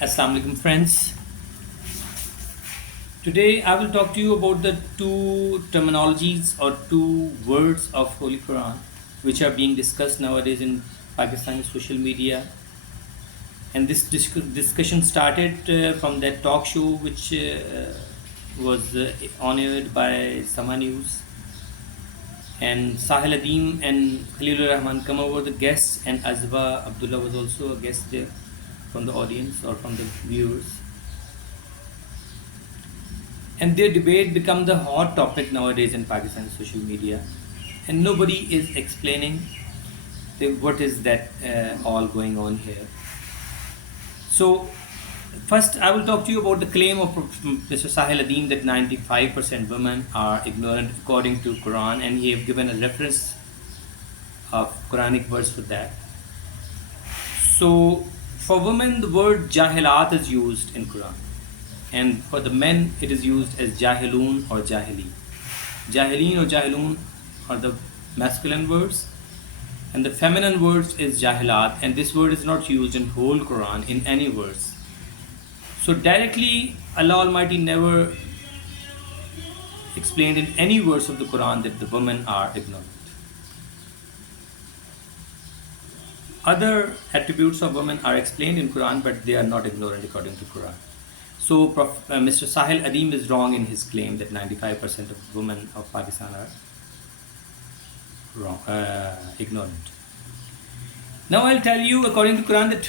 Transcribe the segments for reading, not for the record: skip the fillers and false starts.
Assalamu alaikum friends. Today I will talk to you about the two terminologies or two words of Holy Quran which are being discussed nowadays in Pakistani social media. And this discussion started from that talk show which was honored by Sama News. And Sahil Adim and Khalilur Rahman come over the guests, and Azba Abdullah was also a guest there from the audience or from the viewers. And their debate become the hot topic nowadays in Pakistan social media, and nobody is explaining what is that all going on here. So first I will talk to you about the claim of Mr. Sahil Adim that 95% women are ignorant according to Quran, and he have given a reference of Quranic verse for that. So for women the word jahilat is used in Quran, and for the men it is used as jahilun or jahili. Jahilin or jahilun are the masculine words, and the feminine words is jahilat, and this word is not used in whole Quran in any verse. So directly Allah Almighty never explained in any verse of the Quran that the women are ignorant. Other attributes of women are explained in Quran, but they are not ignorant according to Quran. So Mr. Sahil Adim is wrong in his claim that 95% of women of Pakistan are wrong, ignorant. Now I'll tell you according to Quran that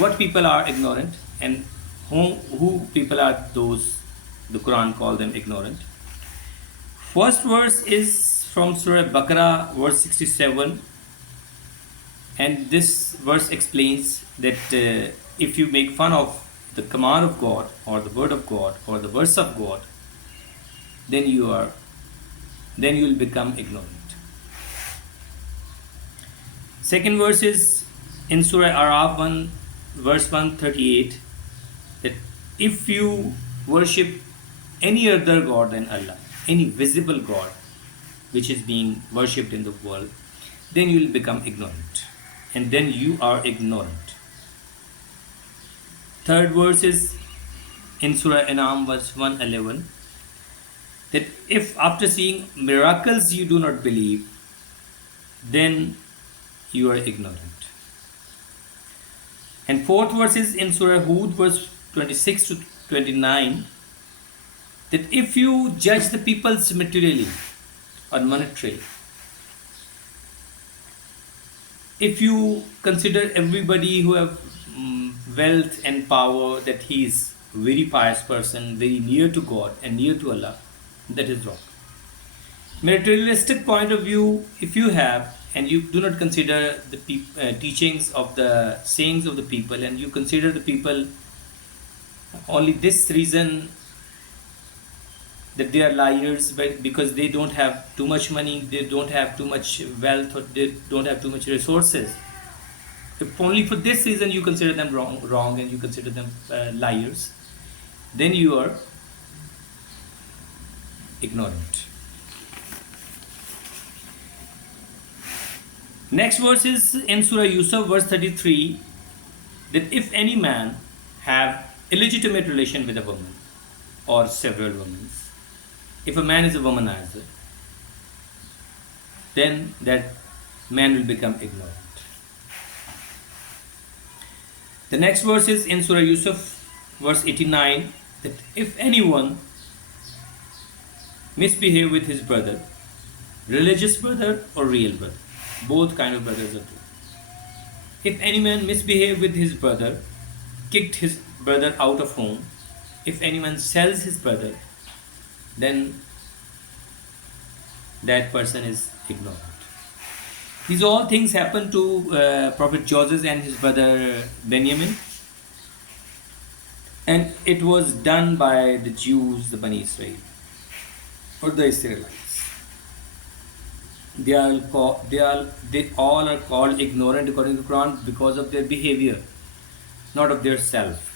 what people are ignorant, and who people are those the Quran call them ignorant. First verse is from Surah Baqarah, verse 67, and this verse explains that if you make fun of the command of God or the word of God or the verse of God, then you will become ignorant. Second verse is in Surah Araf 1, verse 138, that if you worship any other God than Allah, any visible God which is being worshipped in the world, then you will become ignorant, and then you are ignorant. Third verse is in Surah An'am, verse 111, that if after seeing miracles you do not believe, then you are ignorant. And fourth verse is in Surah Hud, verse 26 to 29, that if you judge the peoples materially or monetarily, if you consider everybody who have wealth and power that he is very pious person, very near to God and near to Allah, that is wrong. Materialistic point of view, if you have, and you do not consider the teachings of the sayings of the people, and you consider the people only this reason that they are liars because they don't have too much money, they don't have too much wealth, or they don't have too much resources. If only for this reason you consider them wrong and you consider them liars, then you are ignorant. Next verse is in Surah Yusuf, verse 33, that if any man have illegitimate relation with a woman or several women, if a man is a womanizer, then that man will become ignorant. The next verse is in Surah Yusuf, verse 89, that if anyone misbehave with his brother, religious brother or real brother, both kind of brothers are true. If any man misbehave with his brother, kicked his brother out of home, if any man sells his brother, then that person is ignorant. These all things happened to Prophet Joseph and his brother Benjamin, and it was done by the Jews, the Bani Israel, or the Israelites. They all are called ignorant according to Quran because of their behavior, not of their self.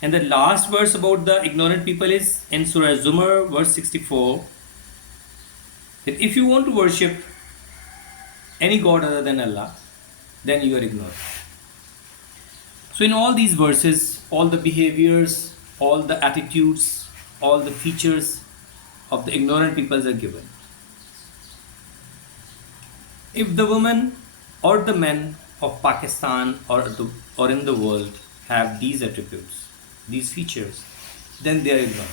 And the last verse about the ignorant people is in Surah Zumar, verse 64, that if you want to worship any god other than Allah, then you are ignorant. So in all these verses, all the behaviors, all the attitudes, all the features of the ignorant peoples are given. If the women or the men of Pakistan or in the world have these attributes, these features, then they are ignorant.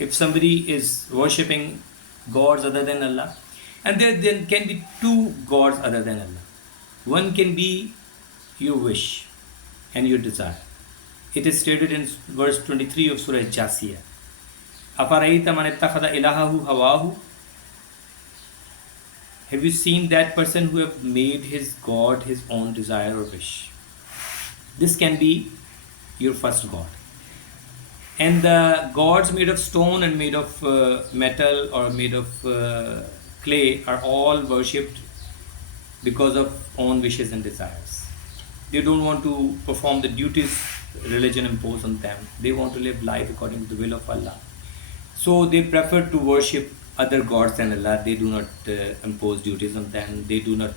If somebody is worshipping gods other than Allah, and there can be two gods other than Allah. One can be your wish and your desire. It is stated in verse 23 of Surah Jasiyah. أَفَرَأَيْتَ مَنِ اتَّخَذَ إِلَهَهُ هَوَاهُ. Have you seen that person who have made his God his own desire or wish? This can be your first God. And the gods made of stone and made of metal or made of clay are all worshipped because of own wishes and desires. They don't want to perform the duties religion imposes on them. They want to live life according to the will of Allah. So they prefer to worship other gods than Allah. They do not impose duties on them. They do not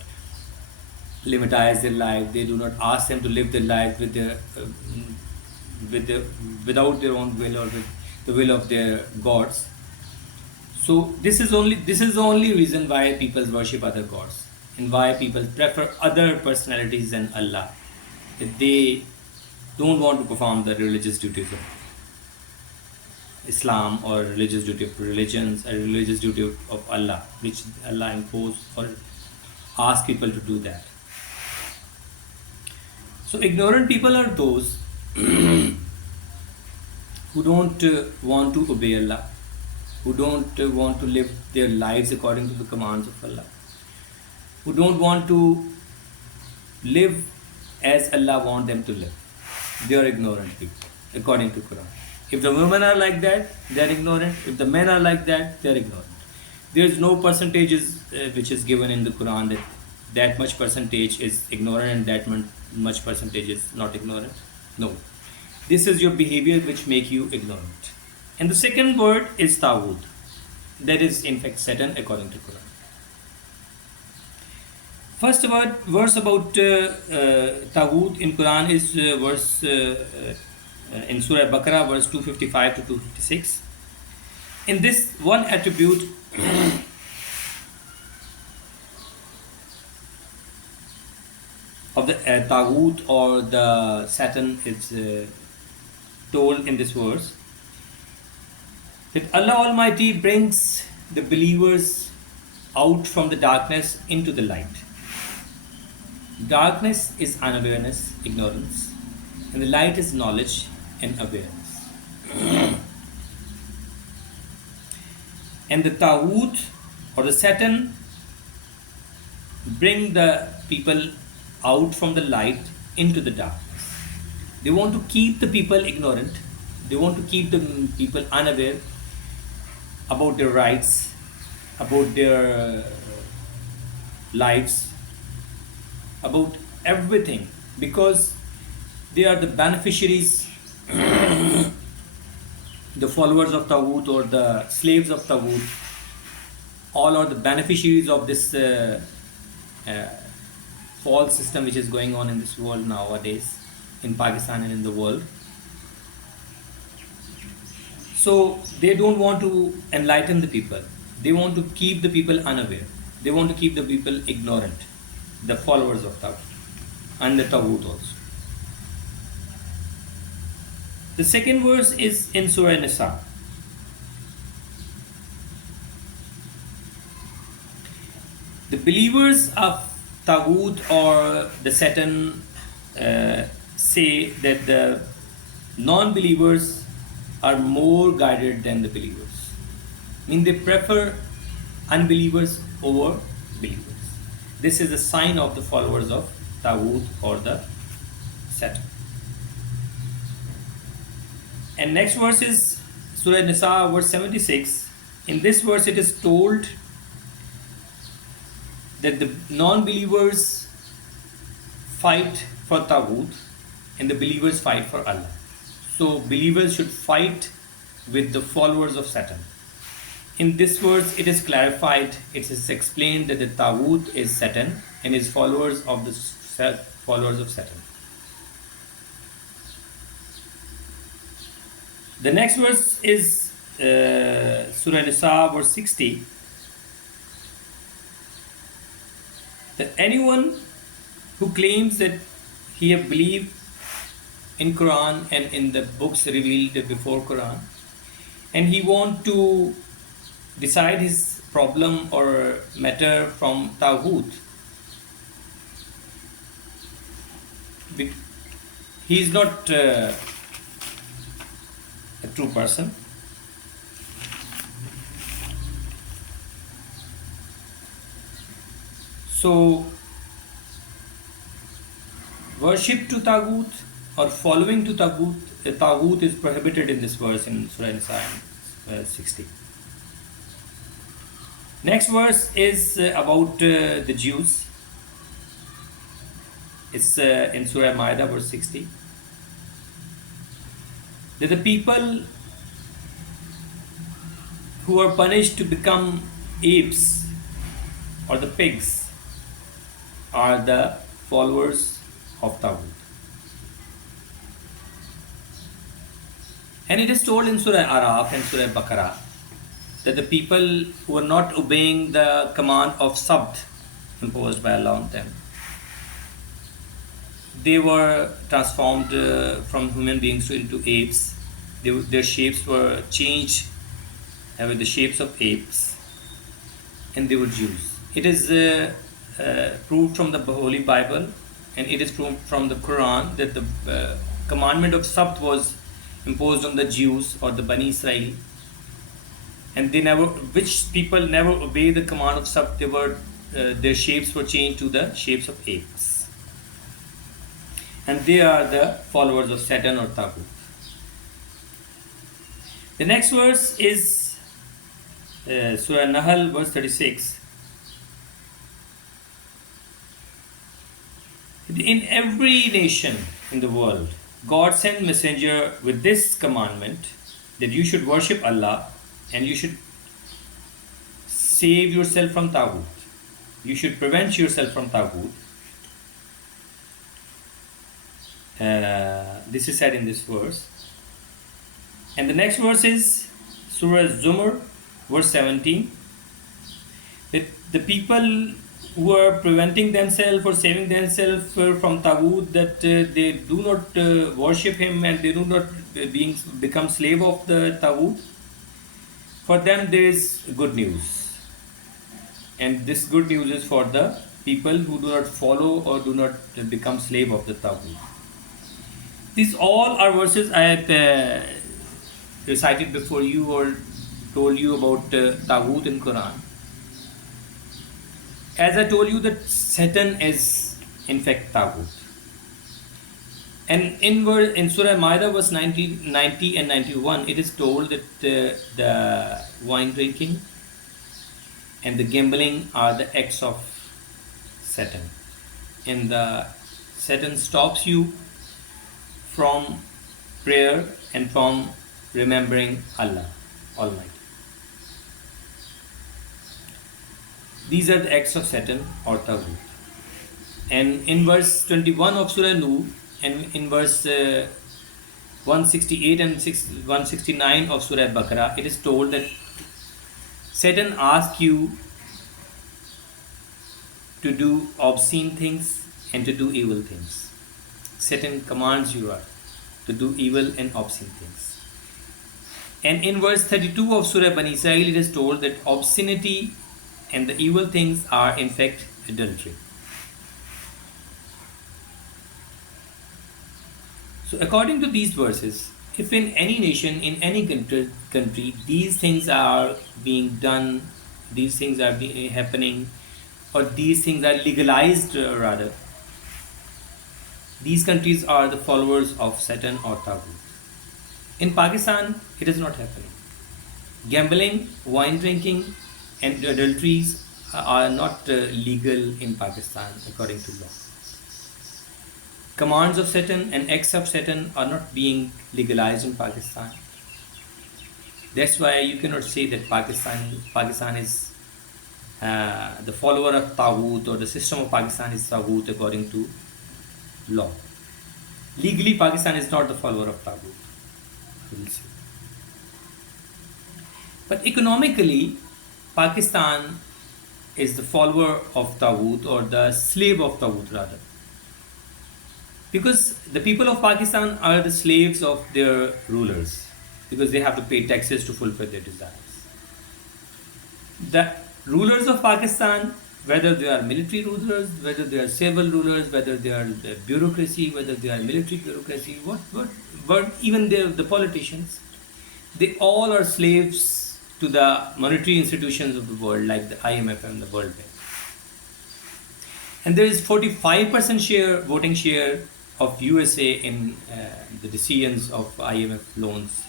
limitize their life. They do not ask them to live their life without their own will or with the will of their gods. So this is the only reason why people worship other gods and why people prefer other personalities than Allah. If they don't want to perform the religious duties of Islam or religious duty of religions or religious duty of Allah, which Allah imposed or asked people to do that. So ignorant people are those who don't want to obey Allah, who don't want to live their lives according to the commands of Allah, who don't want to live as Allah wants them to live. They are ignorant people, according to Quran. If the women are like that, they are ignorant. If the men are like that, they are ignorant. There is no percentages which is given in the Quran that much percentage is ignorant and that much percentage is not ignorant. No. This is your behavior which make you ignorant. And the second word is Taghoot. That is in fact Satan according to Quran. First verse about Taghoot in Quran is verse in Surah Baqarah verse 255 to 256. In this one attribute of the Taghoot or the Satan is told in this verse that Allah Almighty brings the believers out from the darkness into the light. Darkness is unawareness, ignorance, and the light is knowledge and awareness. And the Taghoot or the Satan bring the people out from the light into the darkness. They want to keep the people ignorant. They want to keep the people unaware about their rights, about their lives, about everything, because they are the beneficiaries, the followers of Taghoot or the slaves of Taghoot. All are the beneficiaries of this false system which is going on in this world nowadays, in Pakistan and in the world. So they don't want to enlighten the people. They want to keep the people unaware. They want to keep the people ignorant, the followers of Taghoot and the Taghoot also. The second verse is in Surah Nisa. The believers of Taghoot or the Satan say that the non-believers are more guided than the believers. I mean, they prefer unbelievers over believers. This is a sign of the followers of Taghoot or the Satan. And next verse is Surah Nisa verse 76. In this verse it is told that the non-believers fight for Taghoot and the believers fight for Allah. So believers should fight with the followers of Satan. In this verse it is clarified, it is explained that the Taghoot is Satan and is followers of the followers of Satan. The next verse is Surah Nisa, verse 60. That anyone who claims that he have believed in Quran and in the books revealed before Quran, and he want to decide his problem or matter from Taghoot, he is not a true person. So, worship to Taghoot or following to Taghoot, Taghoot is prohibited in this verse in Surah Nisa 60. Next verse is about the Jews. It's in Surah Maida, verse 60. That the people who are punished to become apes or the pigs are the followers of Taghoot. And it is told in Surah Araf and Surah Baqarah that the people who are not obeying the command of Sabd imposed by Allah on them, they were transformed from human beings into apes. Their shapes were changed with the shapes of apes, and they were Jews. It is proved from the Holy Bible, and it is proved from the Quran that the commandment of Sabd was imposed on the Jews or the Bani Israel, and which people never obey the command of Sabd. Their shapes were changed to the shapes of apes, and they are the followers of Satan or Taghoot. The next verse is Surah Nahl, verse 36. In every nation in the world, God sent messenger with this commandment that you should worship Allah and you should save yourself from Taghoot. You should prevent yourself from Taghoot. This is said in this verse. And the next verse is Surah Zumar, verse 17. That the people who are preventing themselves or saving themselves from Taghoot, that they do not worship him and they do not become slave of the Taghoot, for them there is good news. And this good news is for the people who do not follow or do not become slave of the Taghoot. These all are verses I had recited before you or told you about Taghoot in Quran. As I told you that Satan is in fact Taghoot. And in Surah Maida verse 90 and 91, it is told that the wine drinking and the gambling are the acts of Satan. And the Satan stops you from prayer and from remembering Allah Almighty. These are the acts of Satan or Taghoot. And in verse 21 of Surah Nur and in verse 168 and 169 of Surah Baqarah, it is told that Satan asks you to do obscene things and to do evil things. Satan commands you to do evil and obscene things. And in verse 32 of Surah Bani Israel, it is told that obscenity and the evil things are in fact adultery. So according to these verses, if in any nation, in any country, these things are being done, these things are happening, or these things are legalized rather, these countries are the followers of Satan or Taghoot. In Pakistan, it is not happening. Gambling, wine drinking, and adulteries are not legal in Pakistan according to law. Commands of Satan and acts of Satan are not being legalized in Pakistan. That's why you cannot say that Pakistan is the follower of Taghoot or the system of Pakistan is Taghoot according to law. Legally, Pakistan is not the follower of Taghoot. We'll see. But economically, Pakistan is the follower of Taghoot, or the slave of Taghoot rather. Because the people of Pakistan are the slaves of their rulers, because they have to pay taxes to fulfill their desires. The rulers of Pakistan, whether they are military rulers, whether they are civil rulers, whether they are the bureaucracy, whether they are military bureaucracy, but even the politicians, they all are slaves to the monetary institutions of the world, like the IMF and the World Bank. And there is 45% voting share of USA in the decisions of IMF loans.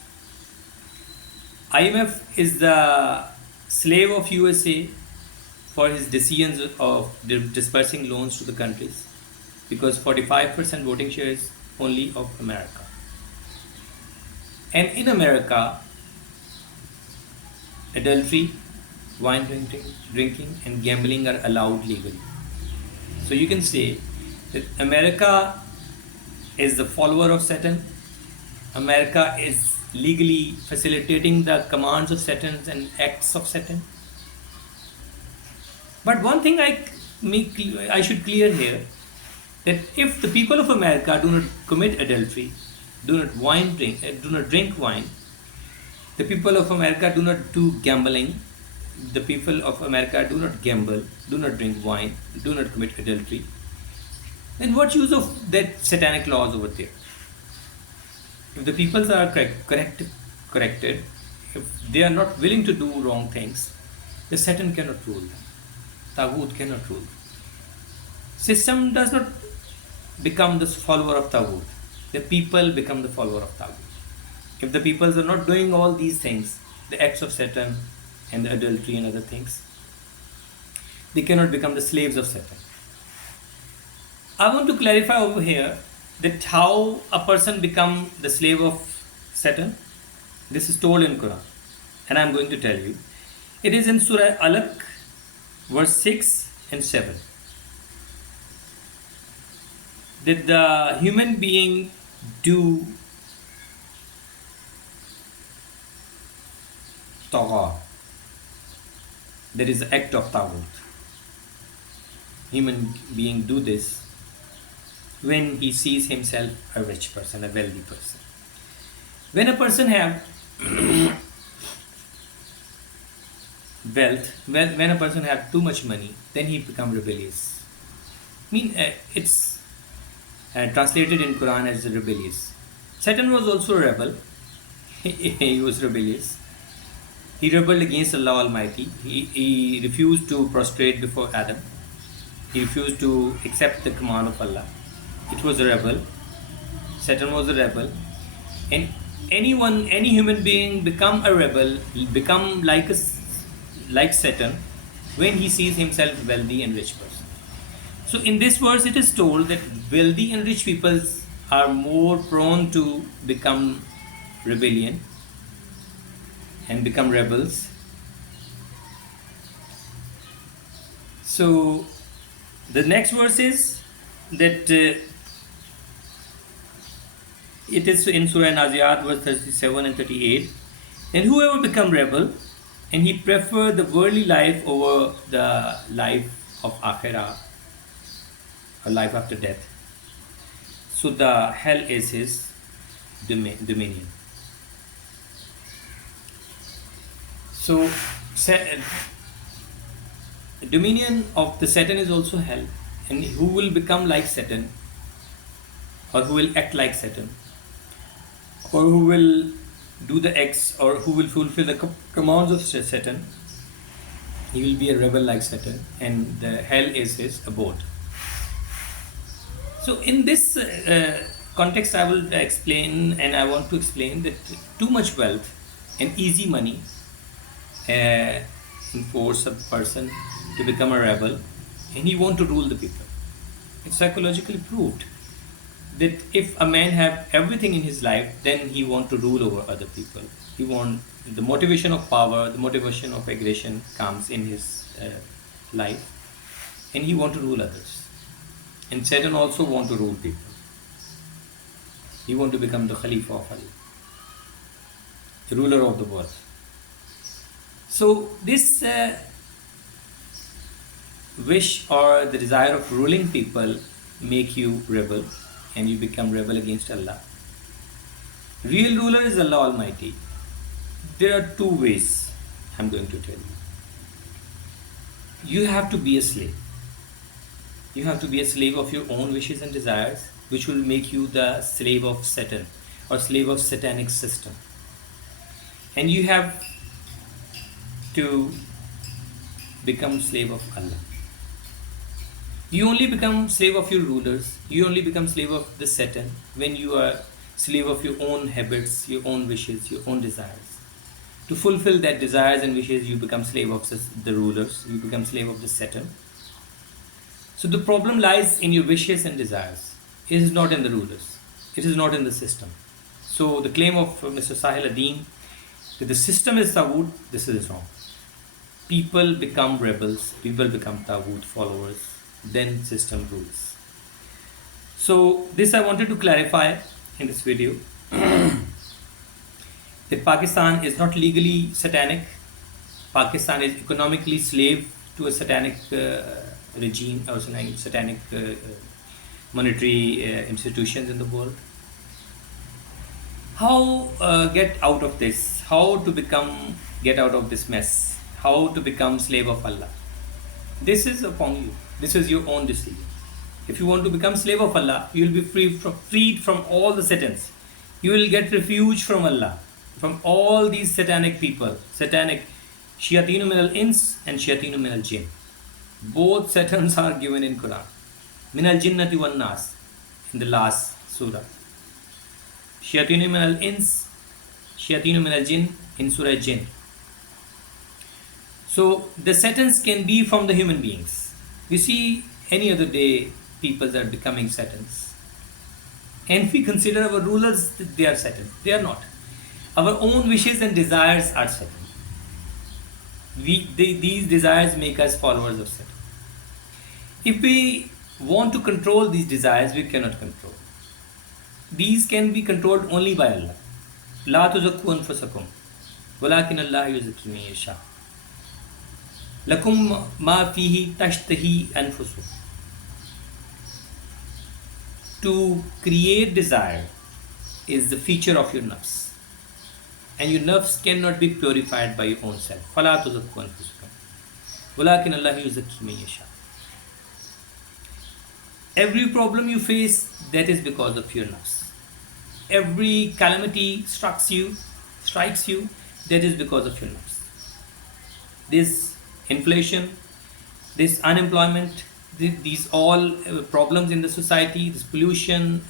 IMF is the slave of USA for his decisions of dispersing loans to the countries, because 45% voting share is only of America. And in America, adultery, wine drinking and gambling are allowed legally. So you can say that America is the follower of Satan. America is legally facilitating the commands of Satan and acts of Satan. But one thing I should clear here, that if the people of America do not commit adultery, do not drink wine, the people of America do not do gambling, the people of America do not gamble, do not drink wine, do not commit adultery, then what use of that satanic laws over there? If the peoples are corrected, if they are not willing to do wrong things, the Satan cannot rule them. Taghoot cannot rule. System does not become the follower of Taghoot. The people become the follower of Taghoot. If the peoples are not doing all these things, the acts of Satan and the adultery and other things, they cannot become the slaves of Satan. I want to clarify over here that how a person become the slave of Satan. This is told in Quran, and I am going to tell you. It is in Surah Alaq, verse 6 and 7. Did the human being do Tagha? That is the act of Taghoot. Human being do this when he sees himself a rich person, a wealthy person. When a person have wealth, when a person have too much money, then he become rebellious. It's translated in Quran as rebellious. Satan was also a rebel. He was rebellious. He rebelled against Allah Almighty. He refused to prostrate before Adam. He refused to accept the command of Allah. It was a rebel. Satan was a rebel. And any human being become a rebel, become like Satan, when he sees himself wealthy and rich person. So in this verse it is told that wealthy and rich people are more prone to become rebellion and become rebels. So the next verse is that it is in Surah Naziat, verse 37 and 38. And whoever become rebel and he prefer the worldly life over the life of Akhirah, or life after death, so the hell is his dominion. So dominion of the Satan is also hell. And who will become like Satan, or who will act like Satan, or who will do the acts, or who will fulfill the commands of Satan, he will be a rebel like Satan, and the hell is his abode. So in this context I will explain, and I want to explain that too much wealth and easy money force a person to become a rebel, and he want to rule the people. It's psychologically proved that if a man have everything in his life, then he want to rule over other people. He want the motivation of power, the motivation of aggression comes in his life, and he want to rule others. And Satan also want to rule people. He want to become the Khalifa of Allah, the ruler of the world. So this wish or the desire of ruling people make you rebel, and you become rebel against Allah. Real ruler is Allah Almighty. There are two ways I'm going to tell you. You have to be a slave. You have to be a slave of your own wishes and desires, which will make you the slave of Satan or slave of satanic system. And you have to become slave of Allah. You only become slave of your rulers. You only become slave of the Satan when you are slave of your own habits, your own wishes, your own desires. To fulfill that desires and wishes, you become slave of the rulers. You become slave of the Satan. So the problem lies in your wishes and desires. It is not in the rulers. It is not in the system. So the claim of Mr. Sahil Adeem that the system is Taghoot, this is wrong. People become rebels. People become Taghoot followers. Then system rules. So this I wanted to clarify in this video. That Pakistan is not legally satanic. Pakistan is economically slave to a satanic regime or satanic monetary institutions in the world. How get out of this? How to get out of this mess? How to become slave of Allah? This is upon you. This is your own decision. If you want to become slave of Allah, you will be freed from all the Satans. You will get refuge from Allah, from all these satanic people, satanic Shayatinu min al-ins and Shayatinu min al-jinn. Both Satans are given in Quran. Min al-jinnati wan nas in the last surah. Shayatinu min al-ins, Shayatinu min al-jinn in surah Jinn. So the Satans can be from the human beings. You see, any other day, people are becoming Satans. And we consider our rulers that they are Satans. They are not. Our own wishes and desires are Satan. These desires make us followers of Satan. If we want to control these desires, we cannot control. These can be controlled only by Allah. La tuzakku anfusakum, walakin Allah yuzakki man yasha. Lakum ma fihi tashtahi anfusukum. To create desire is the feature of your nafs. And your nafs cannot be purified by your own self. فَلَا تُزَكُّوا أَنفُسَكُمْ وَلَكِنَّ اللَّهَ يُزَكِّي مَن يَشَاءُ. Every problem you face, that is because of your nafs. Every calamity strikes you, that is because of your nafs. This inflation, this unemployment, these all problems in the society, this pollution,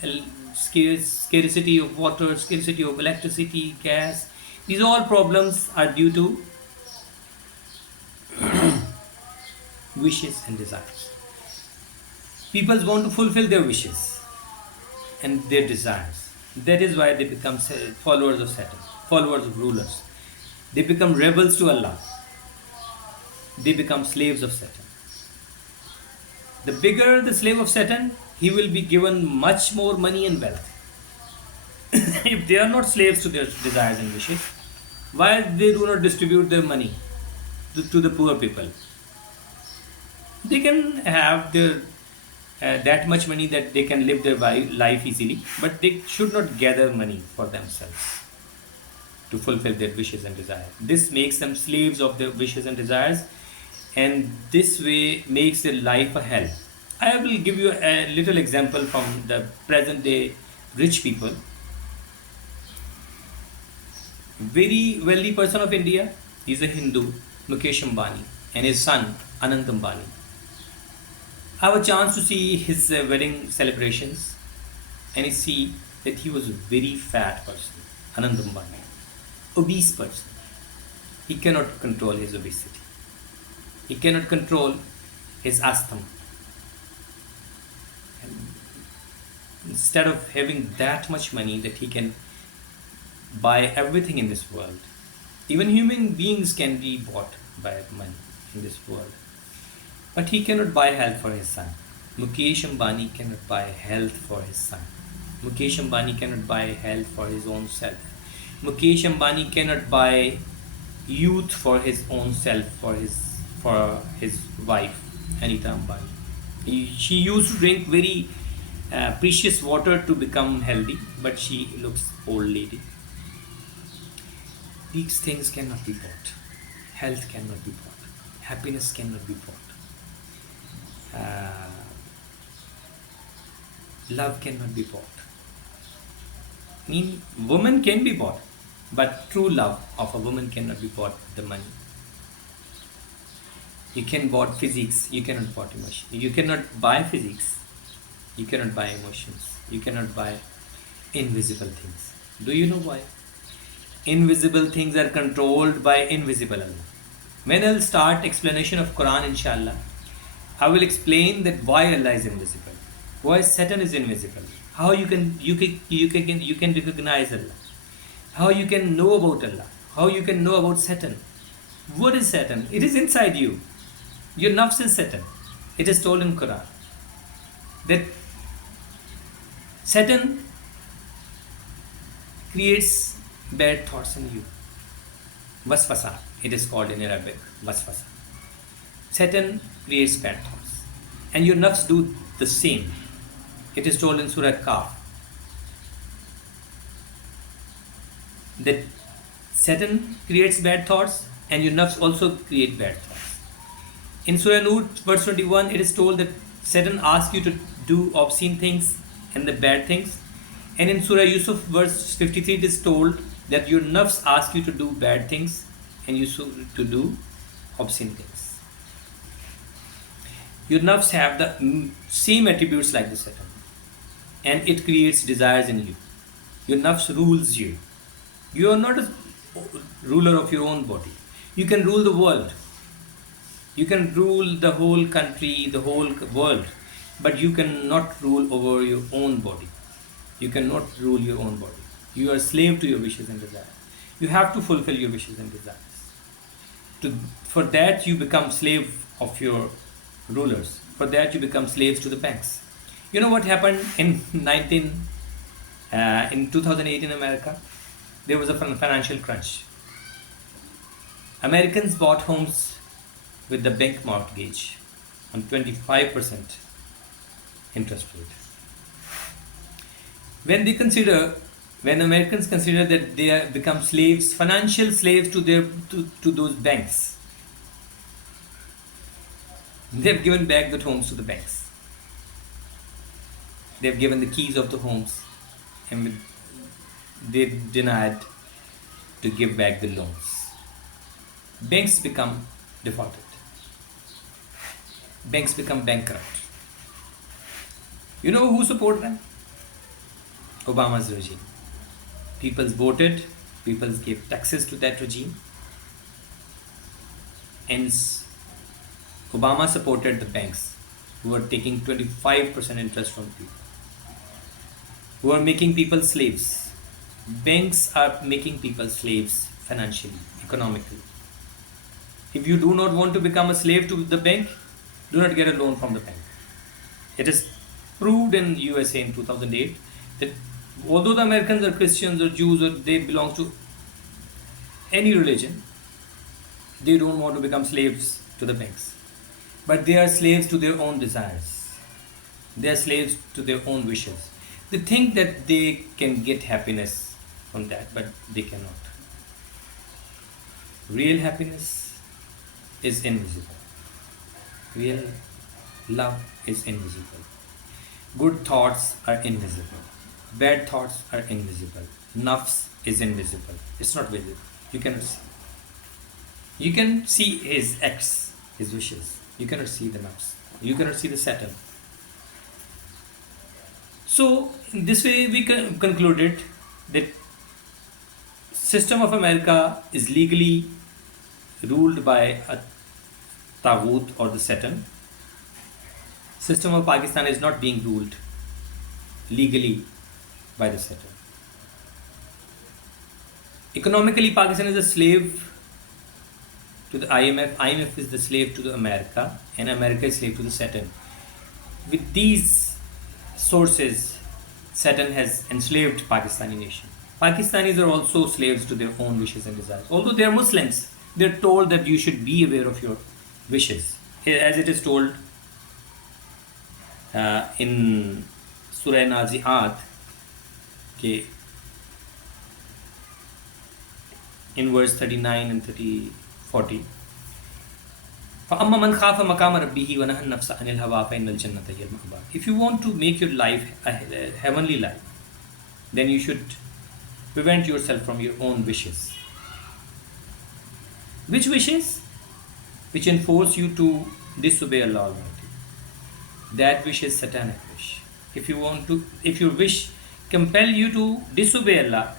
scarcity of water, scarcity of electricity, gas, these all problems are due to wishes and desires. People want to fulfill their wishes and their desires. That is why they become followers of Satan, followers of rulers. They become rebels to Allah. They become slaves of Satan. The bigger the slave of Satan, he will be given much more money and wealth. If they are not slaves to their desires and wishes, why they do not distribute their money to the poor people? They can have their that much money that they can live their life easily, but they should not gather money for themselves to fulfill their wishes and desires. This makes them slaves of their wishes and desires, and this way makes their life a hell. I will give you a little example from the present day rich people. Very wealthy person of India is a Hindu, Mukesh Ambani, and his son Anand Ambani. I have a chance to see his wedding celebrations, and I see that he was a very fat person, Anand Ambani, obese person. He cannot control his obesity. He cannot control his asthma. And instead of having that much money that he can buy everything in this world, even human beings can be bought by money in this world. But he cannot buy health for his son. Mukesh Ambani cannot buy health for his son. Mukesh Ambani cannot buy health for his own self. Mukesh Ambani cannot buy youth for his own self, for his wife, Anita Ambani. She used to drink very precious water to become healthy, but she looks old lady. These things cannot be bought. Health cannot be bought. Happiness cannot be bought. Love cannot be bought. Woman can be bought, but true love of a woman cannot be bought with the money. You can buy physics, you cannot buy emotion. You cannot buy physics, you cannot buy emotions. You cannot buy invisible things. Do you know why? Invisible things are controlled by invisible Allah. When I'll start explanation of Quran, inshallah, I will explain that why Allah is invisible, why Satan is invisible, how you can recognize Allah, how you can know about Allah, how you can know about Satan. What is Satan? It is inside you. Your nafs is Satan. It is told in Quran that Satan creates bad thoughts in you. Waswasa, it is called in Arabic. Waswasa. Satan creates bad thoughts, and your nafs do the same. It is told in Surah Kaf that Satan creates bad thoughts, and your nafs also create bad thoughts. In Surah Nur, verse 21, it is told that Satan asks you to do obscene things and the bad things. And in Surah Yusuf, verse 53, it is told that your nafs ask you to do bad things and you to do obscene things. Your nafs have the same attributes like the Satan, and it creates desires in you. Your nafs rules you. You are not a ruler of your own body. You can rule the world. You can rule the whole country, the whole world, but you cannot rule over your own body. You cannot rule your own body. You are a slave to your wishes and desires. You have to fulfill your wishes and desires. For that, you become slave of your rulers. For that, you become slaves to the banks. You know what happened in 2008 in America? There was a financial crunch. Americans bought homes with the bank mortgage on 25% interest rate. When Americans consider that they have become slaves, financial slaves to those banks, they have given back the homes to the banks. They have given the keys of the homes, and they denied to give back the loans. Banks become defaulted. Banks become bankrupt. You know who support them? Obama's regime. People voted, people gave taxes to that regime, and Obama supported the banks who were taking 25% interest from people, who are making people slaves. Banks are making people slaves financially, economically. If you do not want to become a slave to the bank, do not get a loan from the bank. It is proved in USA in 2008 that although the Americans are Christians or Jews or they belong to any religion, they don't want to become slaves to the banks. But they are slaves to their own desires. They are slaves to their own wishes. They think that they can get happiness from that, but they cannot. Real happiness is invisible. Real love is invisible. Good thoughts are invisible. Bad thoughts are invisible. Nafs is invisible. It's not visible. You cannot see. You can see his acts, his wishes. You cannot see the nafs. You cannot see the Satan. So, in this way we concluded that system of America is legally ruled by a Taghoot or the Satan. System of Pakistan is not being ruled legally by the Satan. Economically, Pakistan is a slave to the IMF. IMF is the slave to the America, and America is slave to the Satan. With these sources, Satan has enslaved Pakistani nation. Pakistanis are also slaves to their own wishes and desires. Although they are Muslims, they're told that you should be aware of your wishes. As it is told in Surah Nazi'at, okay, in verse 39 and 40. فَأَمَّا مَنْ خَافَ مَقَامَ رَبِّهِ وَنَهَى النَّفْسَ عَنِ الْهَوَىٰ فَإِنَّ الْجَنَّةَ هِيَ الْمَأْوَىٰ. If you want to make your life a heavenly life, then you should prevent yourself from your own wishes. Which wishes? Which enforce you to disobey Allah Almighty. That wish is satanic wish. If your wish compel you to disobey Allah,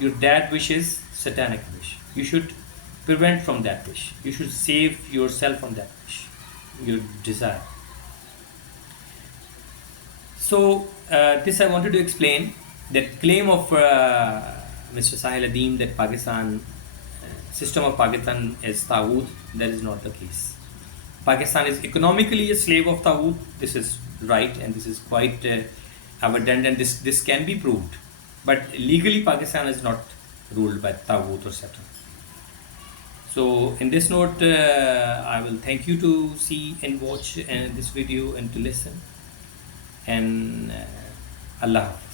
that wish is satanic wish. You should prevent from that wish. You should save yourself from that wish, your desire. So this I wanted to explain that claim of Mr. Sahil Adeem that Pakistan system of Pakistan is Taghoot. That is not the case. Pakistan is economically a slave of Taghoot. This is right, and this is quite evident, and this can be proved. But legally, Pakistan is not ruled by Taghoot or Satan. So, in this note, I will thank you to see and watch this video and to listen. And Allah Hafiz.